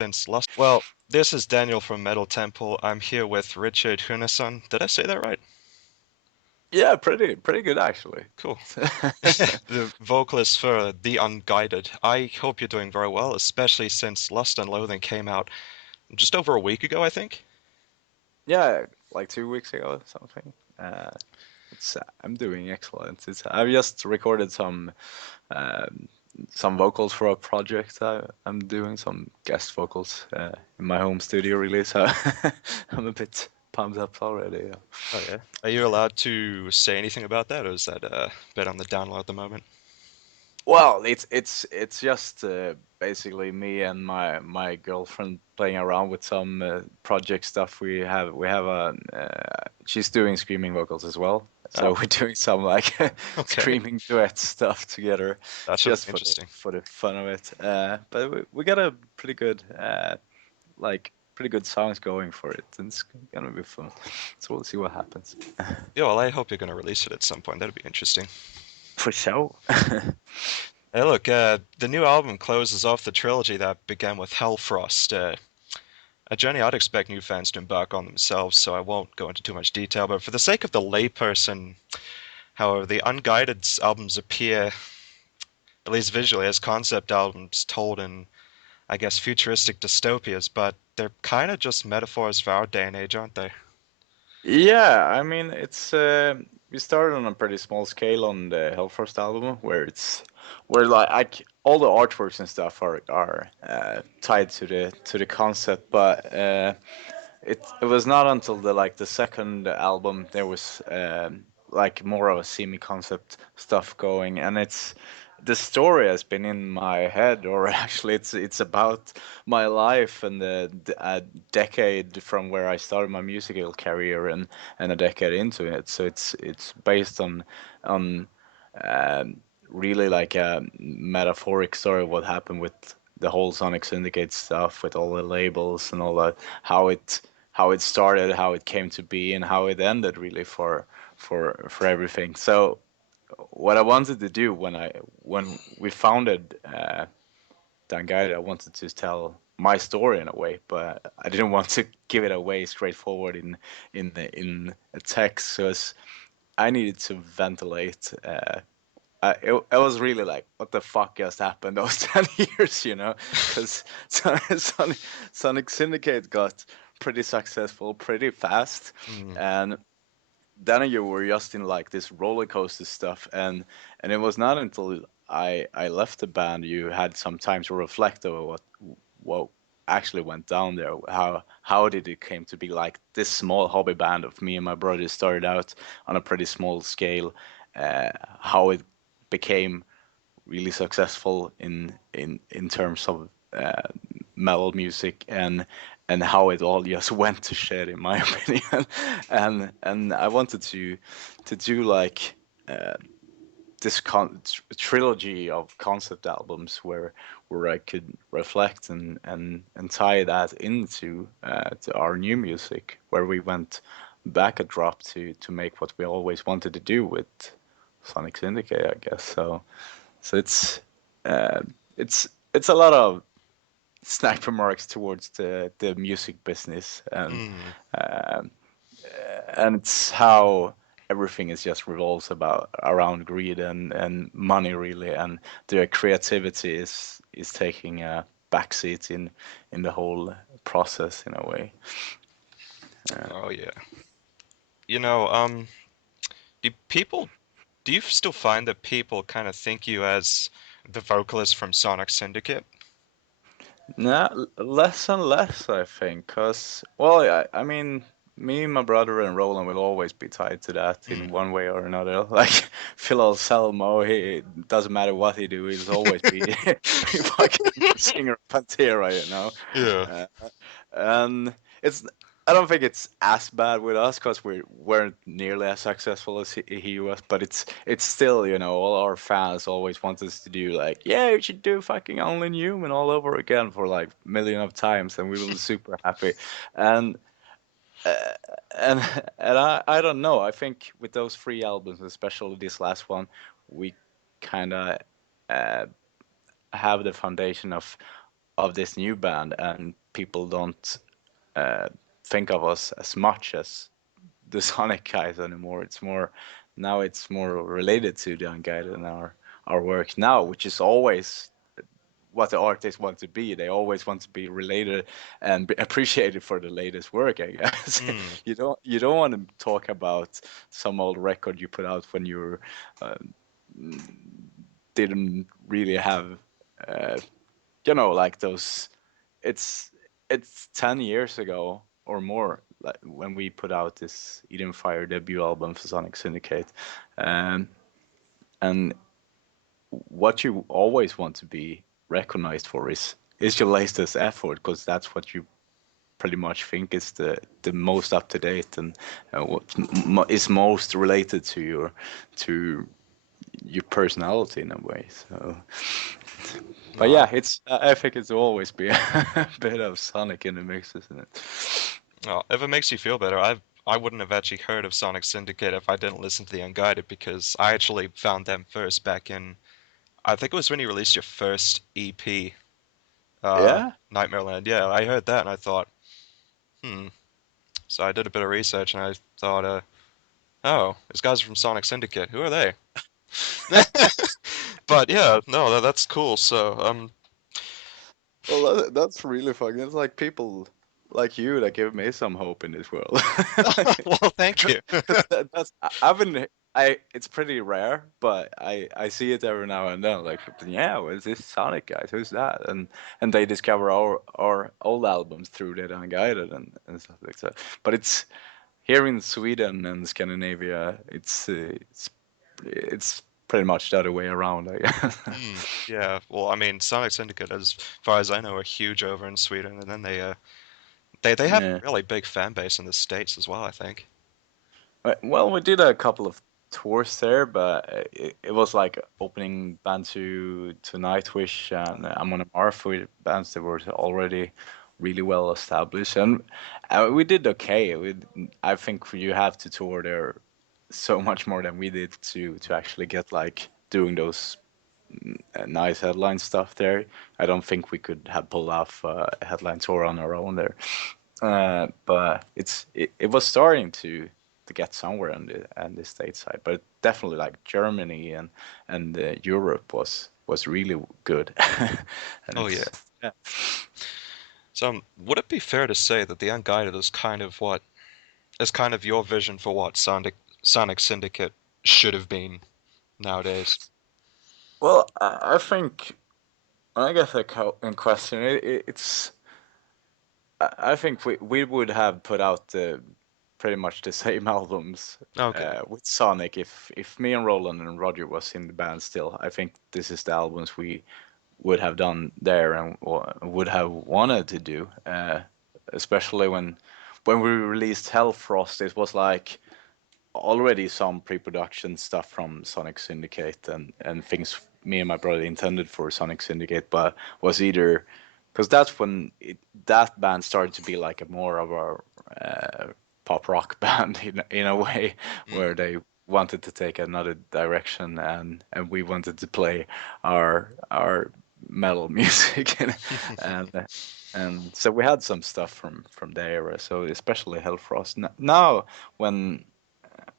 since last. Well, this is Daniel from Metal Temple. I'm here with Roger Sjunnesson. Did I say that right? Yeah, pretty good actually. Cool. The vocalist for The Unguided. I hope you're doing very well, especially since Lust and Loathing came out just over a week ago, I think. Yeah, like 2 weeks ago or something. Uh, it's I'm doing excellent. I've just recorded um, some vocals for a project. I'm doing some guest vocals in my home studio really, so I'm a bit pumped up already. Yeah. Oh yeah. Are you allowed to say anything about that, or is that a bit on the down low at the moment? Well, it's just basically me and my girlfriend playing around with some project stuff. We have a she's doing screaming vocals as well, so Oh, we're doing some like okay. screaming duet stuff together, That's really just for the interesting. for the fun of it. But we got a pretty good songs going for it, and it's gonna be fun. So we'll see what happens. Yeah, well, I hope you're going to release it at some point. That'd be interesting. For sure. Hey, look, the new album closes off the trilogy that began with Hellfrost. A journey I'd expect new fans to embark on themselves, so I won't go into too much detail. But for the sake of the layperson, however, the Unguided albums appear, at least visually, as concept albums told in, I guess, futuristic dystopias, but they're kind of just metaphors for our day and age, aren't they? Yeah, I mean it's we started on a pretty small scale on the Hellfrost album where like all the artworks and stuff are tied to the concept, but it was not until the second album there was like more of a semi-concept stuff going, and it's the story has been in my head, or actually it's about my life and a decade from where I started my musical career and a decade into it. So it's based on um, really like a metaphoric story of what happened with the whole Sonic Syndicate stuff, with all the labels and all that, how it started, how it came to be, and how it ended really for everything. So what I wanted to do when we founded Unguided, I wanted to tell my story in a way, but I didn't want to give it away straightforward in a text, because I needed to ventilate. It was really like, what the fuck just happened those 10 years, Because Sonic Syndicate got pretty successful pretty fast, Mm. and then you were just in like this roller coaster stuff, and it was not until I left the band you had some time to reflect over what actually went down there. How did it came to be like this small hobby band of me and my brother started out on a pretty small scale, how it became really successful in terms of metal music, and how it all just went to shit in my opinion. And I wanted to do like uh, this trilogy of concept albums where I could reflect and tie that into to our new music, where we went back a drop to make what we always wanted to do with Sonic Syndicate, I guess. So uh, it's a lot of sniper marks towards the music business, Mm. um, and it's how everything is just revolves about around greed and money really, and their creativity is taking a backseat in the whole process in a way. Oh yeah. You know, do people do you still find that people kind of think you as the vocalist from Sonic Syndicate? Nah, less and less, I think, cause well, I mean, me, my brother, and Roland will always be tied to that in Mm. one way or another. Like Phil Anselmo, he doesn't matter what he do, he'll always be fucking singer of Pantera. Yeah. Uh, and it's I don't think it's as bad with us because we weren't nearly as successful as he was, but it's still, all our fans always want us to do like, yeah, you should do fucking Only Newman all over again for like million of times, and we will be super happy. And uh, and and I don't know. I think with those three albums, especially this last one, we kind of uh, have the foundation of of this new band, and people don't uh, think of us as much as the Sonic guys anymore. It's more now. It's more related to the Unguided and our work now, which is always what the artists want to be. They always want to be related and be appreciated for the latest work, I guess. Mm. You don't want to talk about some old record you put out when you uh, didn't really have uh, like those. It's it's 10 years ago or more, like when we put out this Eden Fire debut album for Sonic Syndicate. um, and what you always want to be recognized for is your latest effort, because that's what you pretty much think is the most up to date, and what is most related to your personality in a way. So, but No, yeah, it's I think it's always be a bit of Sonic in the mix, isn't it? well, if it makes you feel better, I wouldn't have actually heard of Sonic Syndicate if I didn't listen to the Unguided because I actually found them first back in I think it was when you released your first EP, Yeah. Nightmare Land. Yeah, I heard that and I thought, hmm. So I did a bit of research and I thought, oh, these guys are from Sonic Syndicate. Who are they? But yeah, no, that's cool. So, Well, that's really fucking. It's like people like you that give me some hope in this world. well, thank you. 'Cause that's I've been I it's pretty rare, but I see it every now and then. Like, yeah, what's this Sonic guys? Who's that? And they discover our old albums through that Unguided and stuff like that. But it's here in Sweden and Scandinavia. It's pretty much the other way around, I guess. Hmm. Yeah, well, I mean, Sonic Syndicate, as far as I know, are huge over in Sweden, and then they have a Yeah. really big fan base in the States as well, I think. Well, we did a couple of tours there, but it was like opening band to Nightwish and Amon Amarth, with bands that were already really well established, and we did okay. I think you have to tour there so much more than we did to actually get like doing those nice headline stuff there. I don't think we could have pulled off a headline tour on our own there. But it was starting to get somewhere on the state side, but definitely like Germany and Europe was really good, and Oh it's yeah. yeah. So, would it be fair to say that the Unguided is kind of your vision for what Sonic Syndicate should have been nowadays? Well, I think when I get the in question, it's I think we would have put out pretty much the same albums Okay. with Sonic if me and Roland and Roger was in the band still. I think this is the albums we would have done there and would have wanted to do, especially when we released Hellfrost. It was like already some pre-production stuff from Sonic Syndicate and things me and my brother intended for Sonic Syndicate, but was either because that's when that band started to be like a more of a pop rock band in a way, Mm. where they wanted to take another direction, and we wanted to play our metal music, and and so we had some stuff from the era. So especially Hellfrost. Now when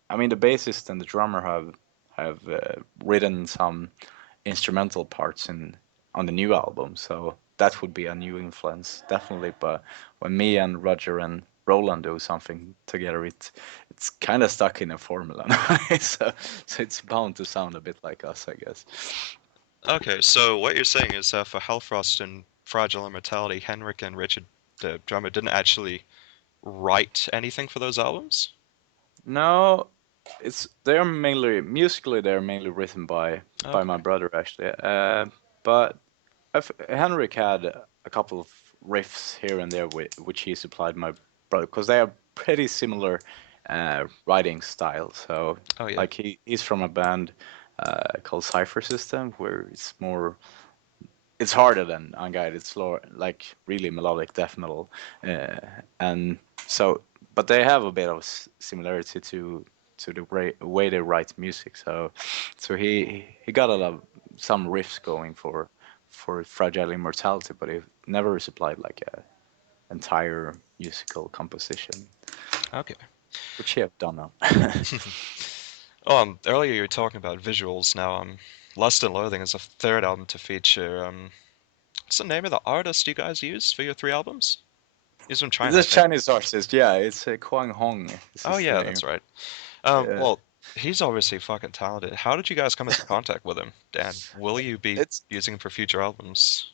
I mean, the bassist and the drummer have written some instrumental parts in on the new album, so that would be a new influence, definitely. But when me and Roger and Roland do something together, it's kind of stuck in a formula, so it's bound to sound a bit like us, I guess. Okay, so what you're saying is for Hellfrost and Fragile Immortality, Henrik and Richard, the drummer, didn't actually write anything for those albums? No, they're mainly musically they're mainly written by my Okay. brother actually, but Henrik had a couple of riffs here and there which he supplied my brother, because they are pretty similar writing style. So Oh yeah. like he's from a band called Cypher System, where it's harder than Unguided. It's slower, like really melodic death metal, uh, and so but they have a bit of similarity to the way they write music. So he got some riffs going for Fragile Immortality, but it never supplied like a entire musical composition, Okay. which he have done now. Oh, earlier you were talking about visuals. Now, Lust and Loathing is a third album to feature. What's the name of the artist you guys used for your three albums? He's from China, I This think. Chinese artist, yeah, it's Kwang Hong is Oh his yeah, name. that's right. Yeah. Well, he's obviously fucking talented. How did you guys come into contact with him? And will you be It's using him for future albums?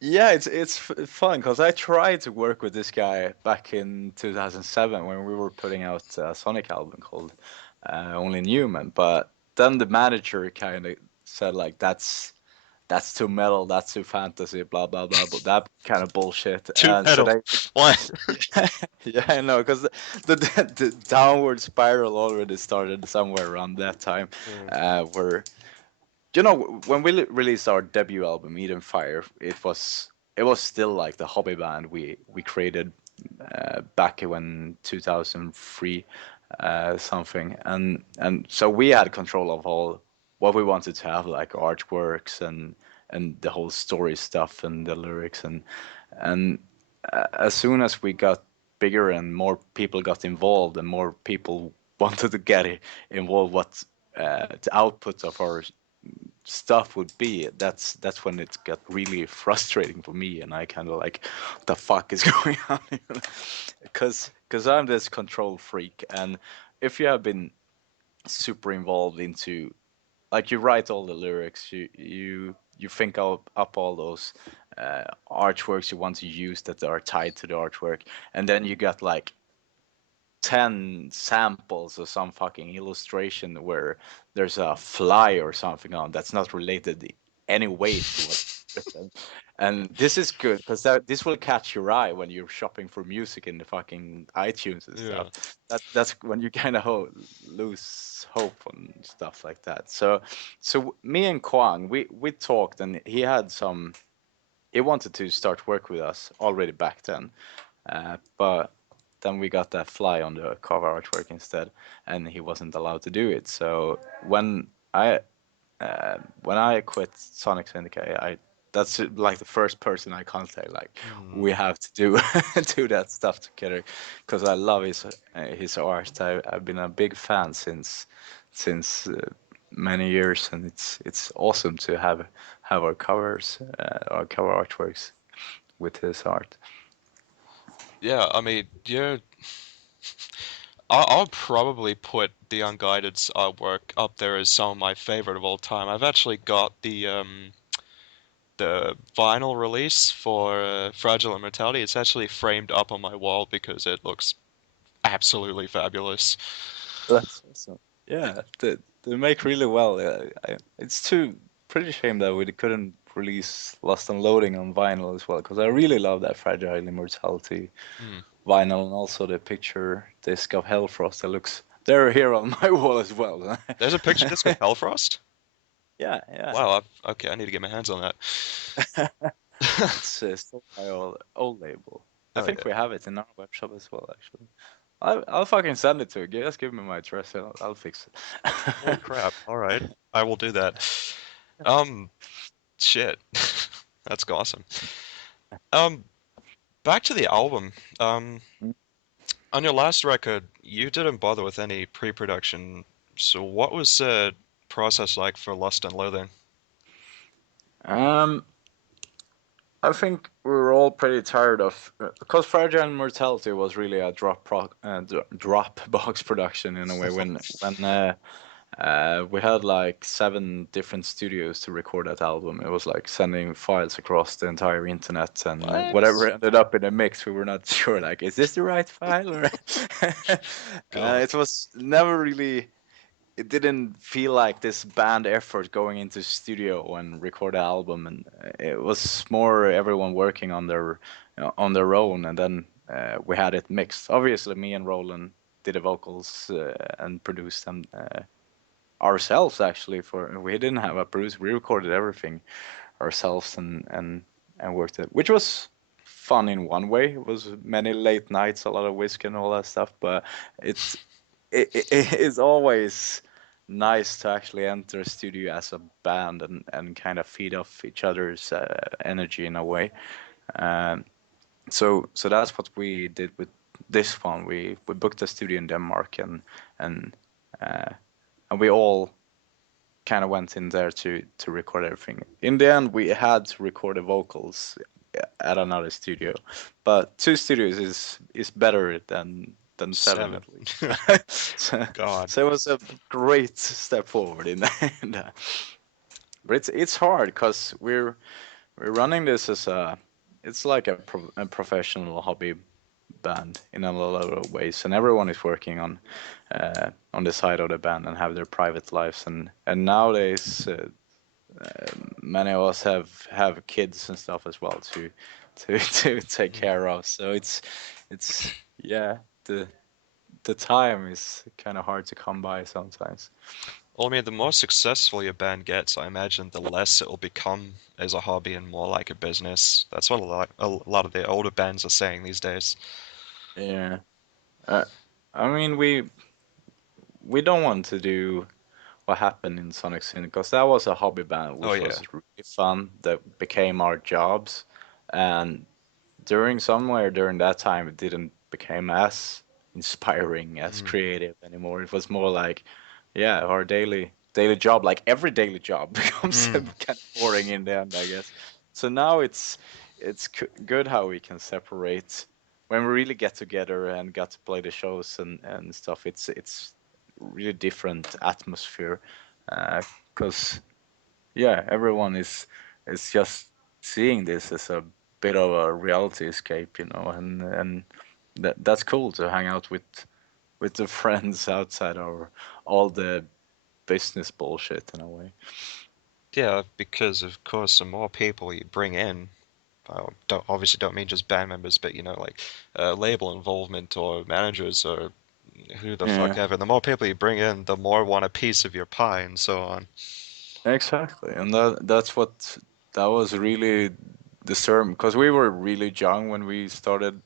Yeah, it's fun because I tried to work with this guy back in 2007 when we were putting out a Sonic album called Only Newman, but then the manager kind of said like that's too metal, that's too fantasy, blah blah blah, but that kind of bullshit. Two And so pedal. they, What? yeah, I know, because the downward spiral already started somewhere around that time, Mm. where when we released our debut album, Eden Fire, it was still like the hobby band we created back when 2003 something, and so we had control of all what we wanted to have, like artworks and the whole story stuff and the lyrics and as soon as we got bigger and more people got involved and more people wanted to get involved, what the output of our stuff would be, that's when it got really frustrating for me, and I kind of like, what the fuck is going on here? Because I'm this control freak, and if you have been super involved into, like, you write all the lyrics, you think up all those artworks you want to use that are tied to the artwork, and then you got like 10 samples or some fucking illustration where there's a fly or something on that's not related any way to what's written. And this is good because this will catch your eye when you're shopping for music in the fucking iTunes and Yeah. stuff. That's when you kind of lose hope on stuff like that. So me and Kwang, we talked, and he wanted to start work with us already back then, but then we got that fly on the cover artwork instead, and he wasn't allowed to do it. So I when I quit Sonic Syndicate, I that's like the first person I contact. Like, Hmm. we have to do do that stuff together, because I love his art. I've been a big fan since many years, and it's awesome to have our cover artworks with his art. Yeah, I mean, you're. I'll probably put the Unguided's artwork up there as some of my favorite of all time. I've actually got the vinyl release for Fragile Immortality. It's actually framed up on my wall because it looks absolutely fabulous. That's awesome. Yeah, they make really well. It's too pretty shame that we couldn't release Lost and Loading on vinyl as well, because I really love that Fragile Immortality Hmm. vinyl, and also the picture disc of Hellfrost that looks. They're here on my wall as well. There's a picture disc of Hellfrost? Yeah, yeah. Wow, okay, I need to get my hands on that. It's sold by old label. I Oh think yeah. we have it in our web shop as well, actually. I'll fucking send it to you. Just give me my address, and I'll fix Holy it. crap. All right. I will do that. Um, shit. That's awesome. Um, back to the album. Um, on your last record, you didn't bother with any pre-production. So what was the process like for Lust and Loathing? Um, I think we were all pretty tired of, because Fragile Mortality was really a drop box production in a way, when we had like 7 different studios to record that album. It was like sending files across the entire internet, and What? whatever ended up in the mix, we were not sure. Like, is this the right file? Or God. it was never really. It didn't feel like this band effort going into studio and record an album, and it was more everyone working on their own, and then we had it mixed. Obviously, me and Roland did the vocals and produced them ourselves. Actually, for we didn't have a producer, we recorded everything ourselves and worked it, which was fun in one way. It was many late nights, a lot of whiskey and all that stuff, but it's it is always nice to actually enter a studio as a band and kind of feed off each other's energy in a way. Um, so that's what we did with this one. We booked a studio in Denmark and uh, and we all kind of went in there to record everything. In the end, we had to record the vocals at another studio, but two studios is better than seven Seven. at least. so, God. so it was a great step forward in that. But it's hard because we're running this as it's like a professional hobby band in a lot of ways, and everyone is working on the side of the band and have their private lives, and nowadays many of us have kids and stuff as well to take care of. So it's yeah, the time is kind of hard to come by sometimes. Well, I mean, the more successful your band gets, I imagine the less it will become as a hobby and more like a business. That's what a lot of the older bands are saying these days. Yeah, uh, I mean we don't want to do what happened in Sonic Syndicate because that was a hobby band Oh which yeah. was really fun that became our jobs, and during that time it didn't became as inspiring as Mm. creative anymore. It was more like yeah, our daily job, like every daily job becomes Mm. kind of boring in the end, I guess. So now it's good how we can separate when we really get together and got to play the shows and stuff. It's really different atmosphere because yeah, everyone is just seeing this as a bit of a reality escape, and that's cool to hang out with the friends outside of all the business bullshit in a way. Yeah, because of course, the more people you bring in, obviously don't mean just band members, but like label involvement or managers or who the fuck Yeah, ever. The more people you bring in, the more want a piece of your pie and so on. exactly, and that was really disturbing because we were really young when we started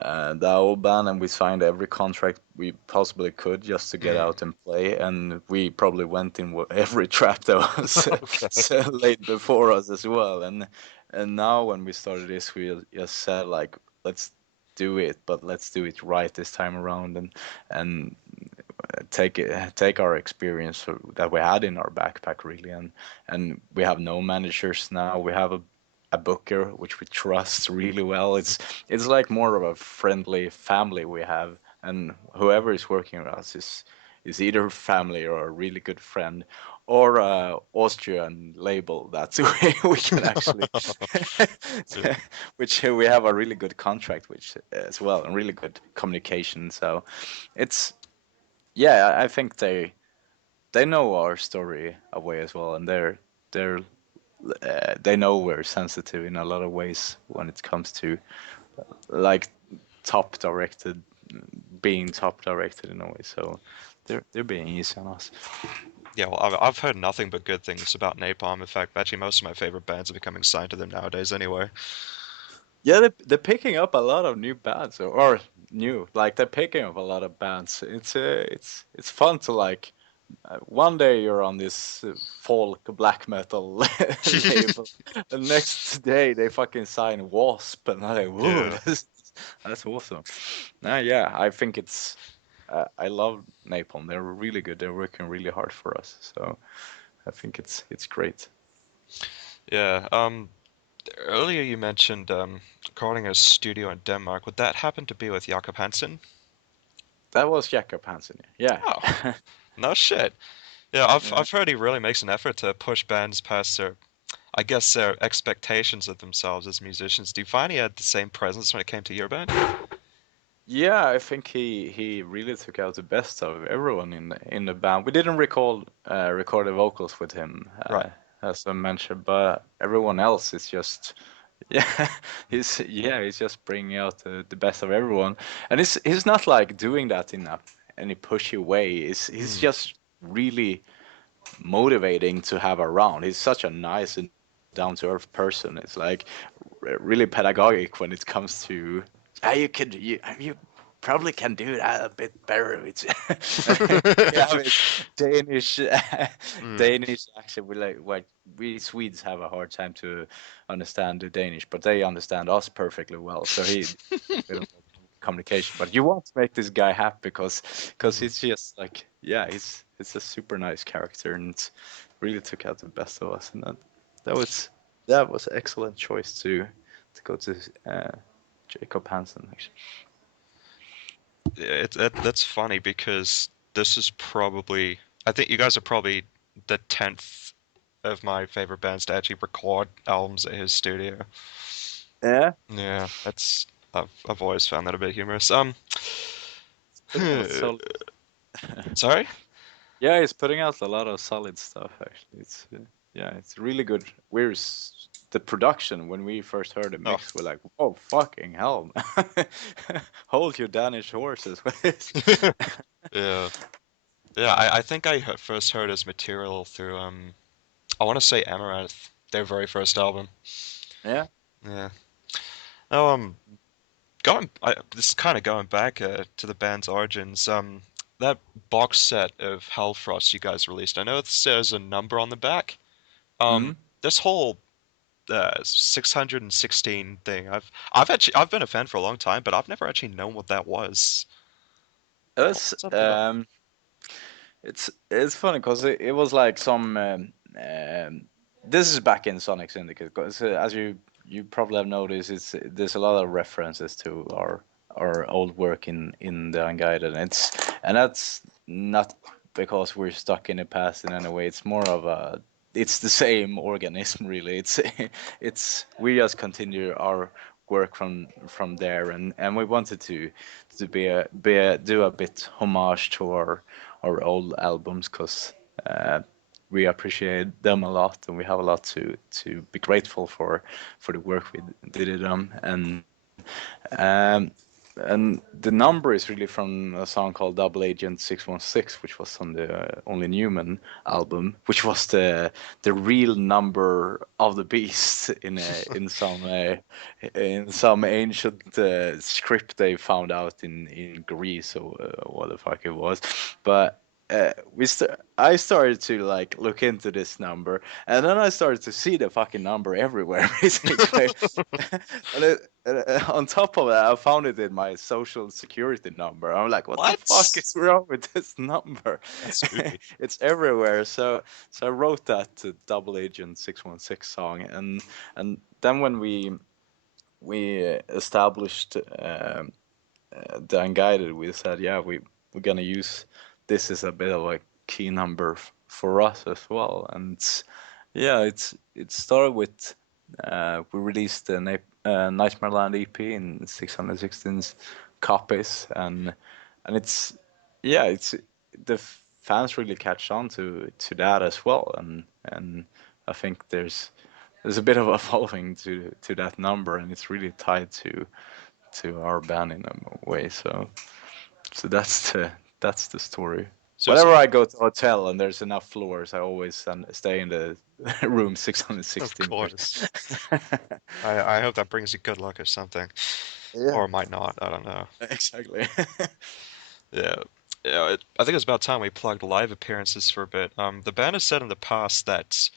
the old band, and we signed every contract we possibly could just to get Mm. out and play. And we probably went in every trap that was Okay. laid before us as well. And now when we started this, we just said like, let's do it, but let's do it right this time around, and take our experience that we had in our backpack really, and we have no managers now. We have a booker which we trust really well. It's like more of a friendly family we have, and whoever is working with us is either family or a really good friend or a Austrian label that we can actually which we have a really good contract which as well, and really good communication. So it's yeah, I think they know our story away as well, and they're they know we're sensitive in a lot of ways when it comes to like top directed, being top directed in a way. So they're being easy on us. Yeah, well, I've heard nothing but good things about Napalm. In fact, actually, most of my favorite bands are becoming signed to them nowadays anyway. Yeah, they're picking up a lot of new bands, or new, like they're picking up a lot of bands. It's fun to like. One day you're on this folk black metal label, the next day they fucking sign Wasp, and I'm like, whoa, Yeah. that's awesome. Yeah, I think it's. I love Napalm. They're really good. They're working really hard for us. So I think it's great. Yeah. Earlier you mentioned calling a studio in Denmark. Would that happen to be with Jakob Hansen? That was Jakob Hansen. Yeah. Oh, no shit. Yeah, I've Yeah. I've heard he really makes an effort to push bands past I guess their expectations of themselves as musicians. Do you find he had the same presence when it came to your band? Yeah, I think he really took out the best of everyone in the band. We didn't record the vocals with him, Right. as I mentioned, but everyone else is just yeah, he's just bringing out the best of everyone, and he's not like doing that in any pushy way. He's Mm. just really motivating to have around. He's such a nice and down to earth person. It's like really pedagogic when it comes to yeah, you probably can do that a bit better. It's yeah, it's Danish Mm. Danish accent. We like what we Swedes have a hard time to understand the Danish, but they understand us perfectly well. So he bit of communication. But you want to make this guy happy because Mm. he's just like yeah, he's a super nice character and really took out the best of us. And that was that was an excellent choice to go to Jacob Hansen actually. That's funny because this is probably, I think you guys are probably the 10th of my favorite bands to actually record albums at his studio. Yeah, Yeah, that's I've always found that a bit humorous. putting out solid. Sorry? Yeah, he's putting out a lot of solid stuff. Actually, it's yeah, it's really good. The production when we first heard the Oh, mix, we're like, "Oh fucking hell, man. Hold your Danish horses!" yeah, yeah. I think first heard his material through I want to say Amaranth, their very first album. Yeah. Yeah. Oh, this is kind of going back to the band's origins. That box set of Hellfrost you guys released. I know it says a number on the back. Hmm. This whole 616 thing. I've been a fan for a long time, but I've never actually known what that was. Us. What's up with that? It's funny because it was like some. This is back in Sonic Syndicate because as you probably have noticed, it's there's a lot of references to our old work in the Unguided. And that's not because we're stuck in the past in any way. It's more of a it's the same organism really. It's we just continue our work from there and we wanted to do a bit homage to our old albums because we appreciate them a lot and we have a lot to be grateful for the work we did in them um, and the number is really from a song called Double Agent 616, which was on the Only Newman album, which was the real number of the beast in some ancient script they found out in Greece or what the fuck it was. But I started to like look into this number, and then I started to see the fucking number everywhere, basically. On top of that, I found it in my social security number. I'm like, what the fuck What? is wrong with this number? That's spooky. It's everywhere. So I wrote that to Double Agent 616 song, and then when we established the Unguided, we said, yeah, we're gonna use this as a bit of a key number for us as well. And yeah, it started with we released the Nightmare Land EP in 616 copies, and it's yeah, it's the fans really catch on to that as well, and I think there's a bit of a following to that number, and it's really tied to our band in a way. So that's the story. So it's Whenever I go to a hotel and there's enough floors, I always stay in the room of 616 course. first. I hope that brings you good luck or something, Yeah, or it might not. I don't know. exactly. Yeah. Yeah, I think it's about time we plugged live appearances for a bit. The band has said in the past that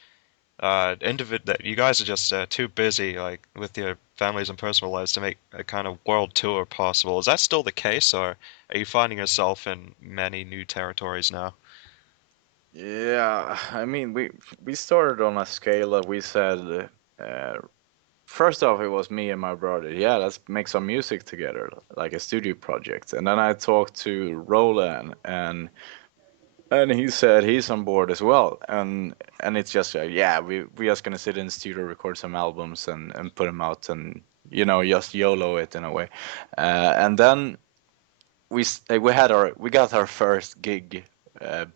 that you guys are just too busy, like with your families and personal lives, to make a kind of world tour possible. Is that still the case, or are you finding yourself in many new territories now? Yeah, I mean we started on a scale that we said first off it was me and my brother. Yeah, let's make some music together, like a studio project. And then I talked to Roland and he said he's on board as well, and it's just like, yeah, we just gonna sit in the studio, record some albums, and put them out, and just YOLO it in a way. And then we got our first gig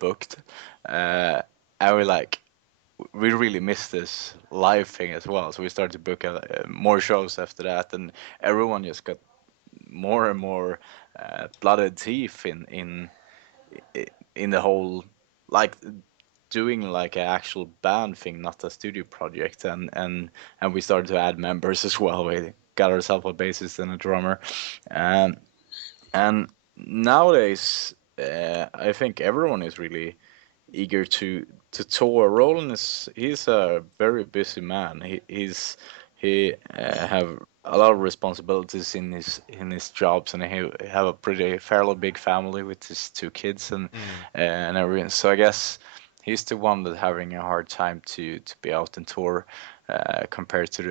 booked, uh, and we really missed this live thing as well. So we started to book more shows after that, and everyone just got more and more blooded teeth in the whole like doing like an actual band thing, not a studio project, and we started to add members as well. We got ourselves a bassist and a drummer, and And nowadays, I think everyone is really eager to tour. Roland he's a very busy man. He have a lot of responsibilities in his jobs, and he have a pretty fairly big family with his two kids Mm. and everything. So I guess he's the one that having a hard time to be out and tour compared to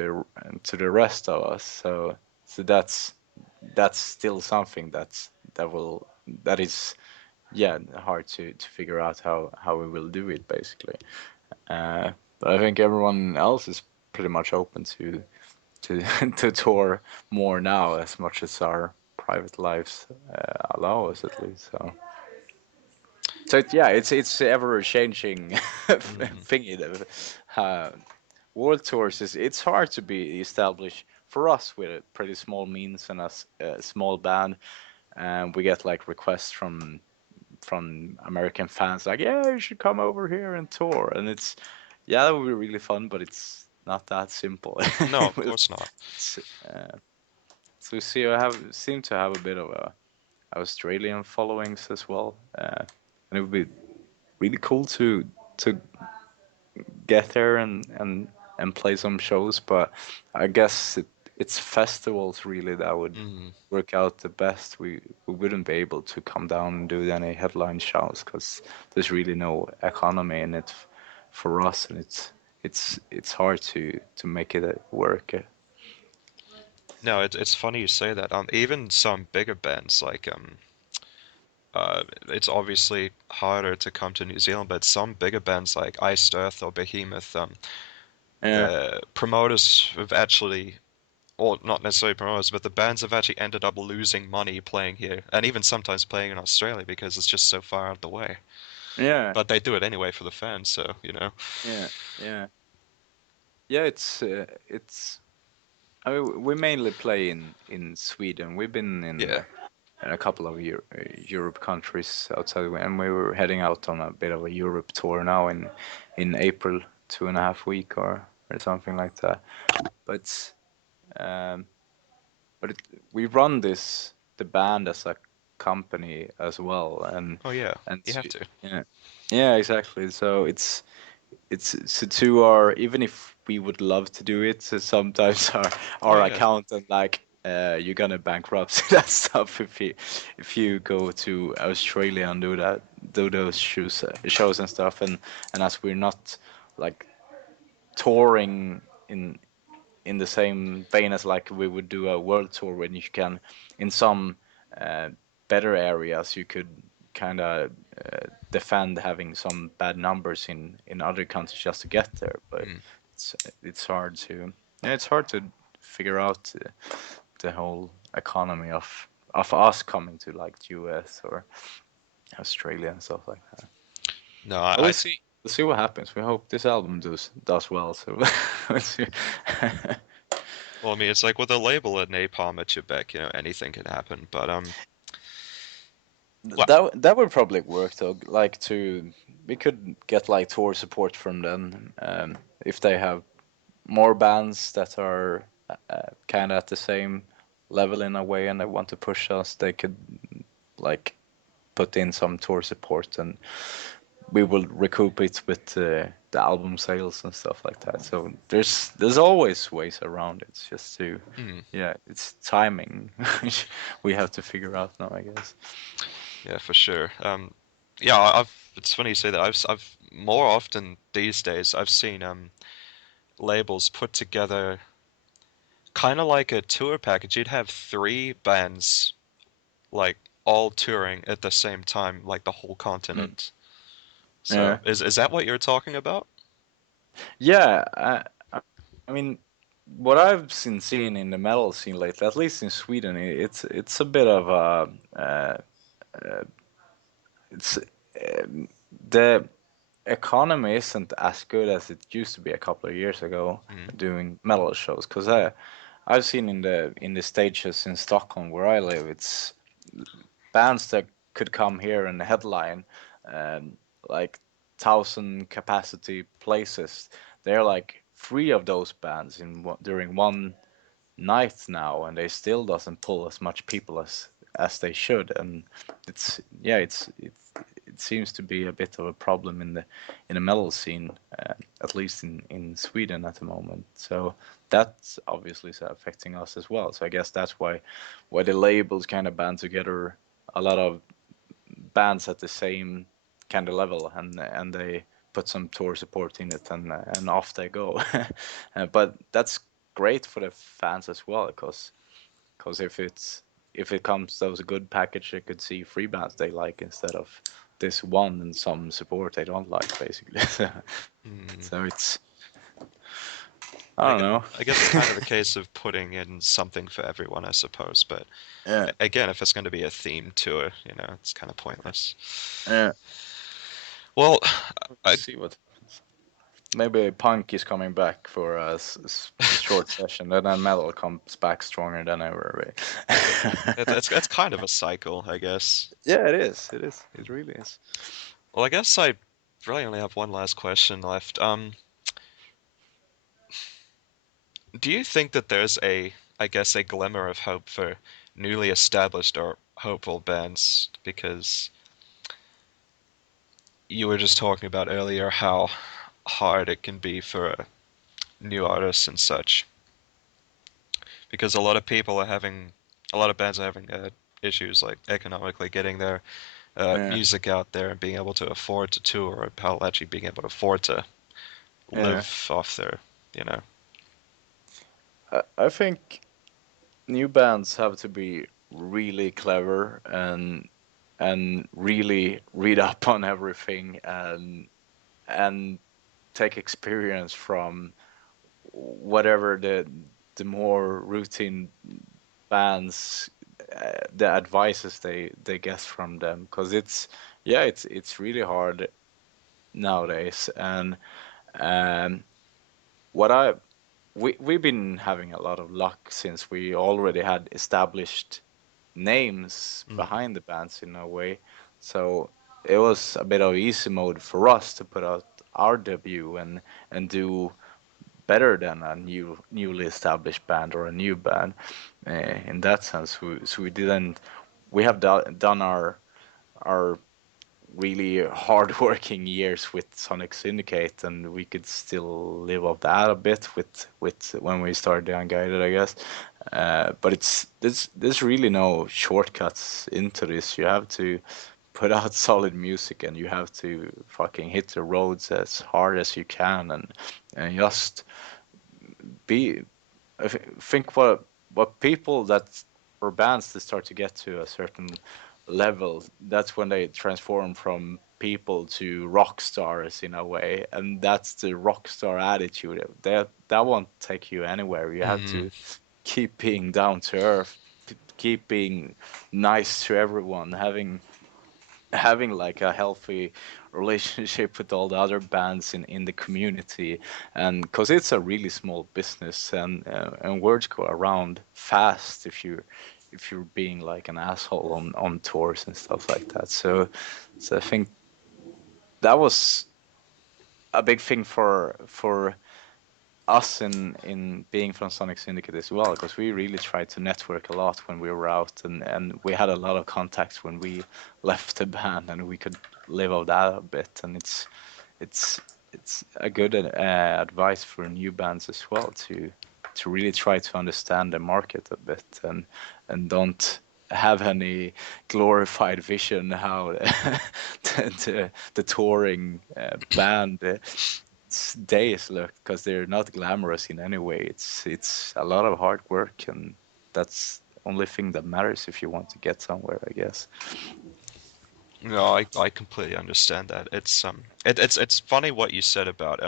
the rest of us. So that's still something that is yeah hard to figure out how we will do it basically. Uh, but I think everyone else is pretty much open to to tour more now as much as our private lives allow us at least. Yeah, it's ever changing Mm. thingy. Uh, World tours is it's hard to be established for us with a pretty small means and a small band, and we get like requests from American fans like, yeah, you should come over here and tour, and it's yeah, that would be really fun, but it's not that simple. No, of course not. It's, so we see I have seem to have a bit of a Australian followings as well, and it would be really cool to get there and play some shows, but I guess it's festivals really that would Mm. work out the best. We wouldn't be able to come down and do any headline shows because there's really no economy in it for us, and it's hard to make it work. No, it's funny you say that. Even some bigger bands like it's obviously harder to come to New Zealand, but some bigger bands like Iced Earth or Behemoth, Yeah, the promoters have actually, or not necessarily promoters, but the bands have actually ended up losing money playing here, and even sometimes playing in Australia because it's just so far out of the way. yeah, But they do it anyway for the fans, so you know. yeah, yeah, yeah. It's. I mean, we mainly play in Sweden. We've been Yeah. in a couple of Europe countries outside, and we were heading out on a bit of a Europe tour now in April, 2.5 week or something like that. But um, but we run the band as a company as well, Oh yeah, and you have to. yeah, yeah, exactly. So it's so to our even if we would love to do it, so sometimes Oh our yeah. accountant like you're gonna bankrupt that stuff if you go to Australia and do those shows and stuff, and as we're not like touring in the same vein as like we would do a world tour when you can in some uh, better areas you could kind of defend having some bad numbers in other countries just to get there, but Mm. it's it's hard to yeah, it's hard to figure out the whole economy of us coming to like US or Australia and stuff like that. No, But we'll see what happens. We hope this album does well, so we'll see. well, I mean, it's like with a label at Napalm at your back, you know, anything can happen. But well, That would probably work though. Like to we could get like tour support from them if they have more bands that are kind of at the same level in a way and they want to push us. They could like put in some tour support and we will recoup it with the album sales and stuff like that. So there's always ways around it. It's just to mm, yeah, it's timing which we have to figure out now, I guess. yeah, for sure. Yeah, I've. It's funny you say that. I've more often these days I've seen labels put together kind of like a tour package. You'd have three bands like all touring at the same time, like the whole Mm. continent. So Yeah. is that what you're talking about? Yeah, I mean, what I've been seeing in the metal scene lately, at least in Sweden, it's a bit of a it's the economy isn't as good as it used to be a couple of years ago Mm, doing metal shows. Because I've seen in the stages in Stockholm where I live, it's bands that could come here and headline um, like 1,000 capacity places. They're like three of those bands during one night now, and they still doesn't pull as much people as they should, and it's yeah, it seems to be a bit of a problem in the metal scene, at least in Sweden at the moment. So that's obviously affecting us as well. So I guess that's why the labels kind of band together a lot of bands at the same kind of level, and they put some tour support in it, and off they go. But that's great for the fans as well, because if it comes as a good package, they could see three bands they like instead of this one and some support they don't like, basically. Hmm. So it's I I, don't gu- know. I guess it's kind of a case of putting in something for everyone, I suppose. But Yeah, again, if it's going to be a theme to it, it's kind of pointless. yeah. Well, Let's I, see what maybe punk is coming back for a short session, and then metal comes back stronger than ever. Right? it's kind of a cycle, I guess. Yeah, it is. It is. It really is. Well, I guess I really only have one last question left. Do you think that there's I guess, a glimmer of hope for newly established or hopeful bands? Because you were just talking about earlier how hard it can be for new artists and such. Because a lot of bands are having issues like economically getting their Yeah, music out there and being able to afford to tour, or how actually being able to afford to yeah. live off their, you know. I think new bands have to be really clever and really read up on everything and take experience from whatever the more routine bands, the advices they get from them, because it's really hard nowadays. And um what I we've been having a lot of luck since we already had established names Mm, behind the bands in a way. So it was a bit of easy mode for us to put out our debut and do better than a newly established band or a new band. In that sense, we didn't we have done our really hard-working years with Sonic Syndicate, and we could still live off that a bit with when we started the Unguided, I guess. But there's really no shortcuts into this. You have to put out solid music, and you have to fucking hit the roads as hard as you can, and just be. Think what people that or bands that start to get to a certain level, that's when they transform from people to rock stars in a way, and that's the rock star attitude. That won't take you anywhere. You have mm, to keep being down to earth, keep being nice to everyone, having like a healthy relationship with all the other bands in the community, and because it's a really small business, and words go around fast if you're being like an asshole on tours and stuff like that. So I think that was a big thing for us in being from Sonic Syndicate as well, because we really tried to network a lot when we were out, and we had a lot of contacts when we left the band, and we could live off that a bit. And it's it's a good advice for new bands as well to really try to understand the market a bit, and don't have any glorified vision how the touring band days look, because they're not glamorous in any way. It's a lot of hard work, and that's the only thing that matters if you want to get somewhere, I guess. no, I completely understand that. It's funny what you said about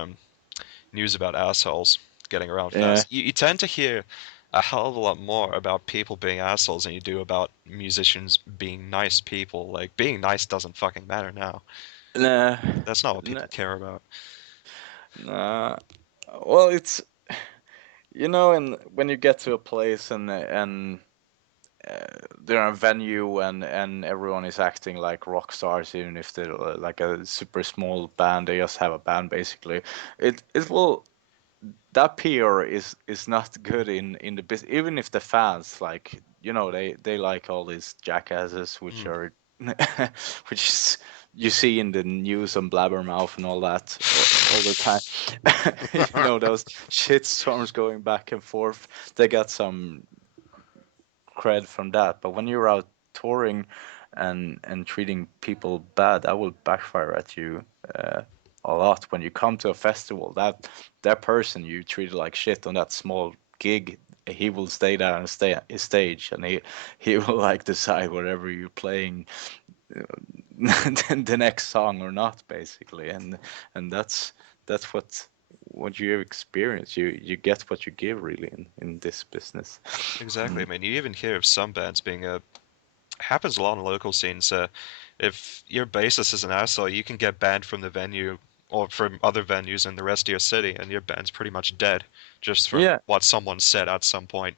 news about assholes getting around Yeah, fast. You tend to hear a hell of a lot more about people being assholes than you do about musicians being nice people. Like, being nice doesn't fucking matter now. nah, That's not what nah, people care about. nah. Well, it's and when you get to a place and they're a venue and everyone is acting like rock stars, even if they're like a super small band, they just have a band basically. It will that PR is not good in the business, even if the fans like you know, they like all these jackasses, which Mm. are, which is you see in the news on Blabbermouth and all that all the time. You know, those shit storms going back and forth. They got some cred from that. But when you're out touring and treating people bad, that will backfire at you a lot. When you come to a festival, that person you treated like shit on that small gig, he will stay there and stay stage, and he will like decide whatever you're playing the next song or not, basically. And that's what you experience. You get what you give, really, in this business. Exactly. I Mm. mean, you even hear of some bands being happens a lot in local scenes. If your bassist is an asshole, you can get banned from the venue or from other venues in the rest of your city, and your band's pretty much dead just from Yeah, what someone said at some point.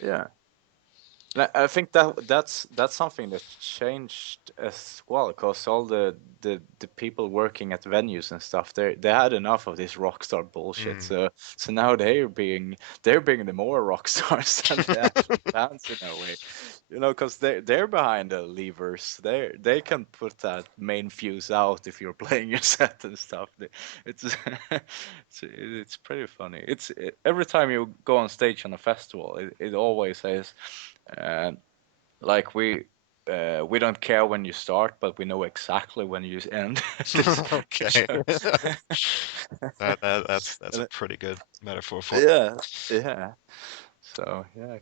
yeah. I think that's something that changed as well, because all the people working at venues and stuff, they had enough of this rock star bullshit. Mm. So now they're being the more rock stars than the actual bands in a way, you know, because they're behind the levers. They can put that main fuse out if you're playing your set and stuff. It's it's pretty funny. Every time you go on stage on a festival, it always says. Uh, like we don't care when you start, but we know exactly when you end. This, Okay. That's a uh, pretty good metaphor for it. yeah, yeah. So yeah,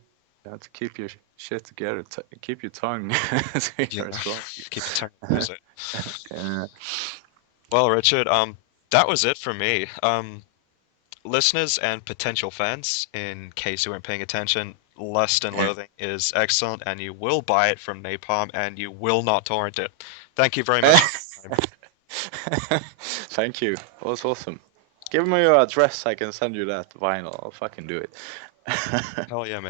you have to keep your shit together. Keep your tongue Yeah, together as well. keep your tongue in music. Yeah, Well, Richard, that was it for me. Listeners and potential fans, in case you weren't paying attention, Lust and yeah. Loathing is excellent, and you will buy it from Napalm, and you will not torrent it. Thank you very much for your time. Thank you. That was awesome. Give me your address. I can send you that vinyl. I'll fucking do it. Hell yeah, man.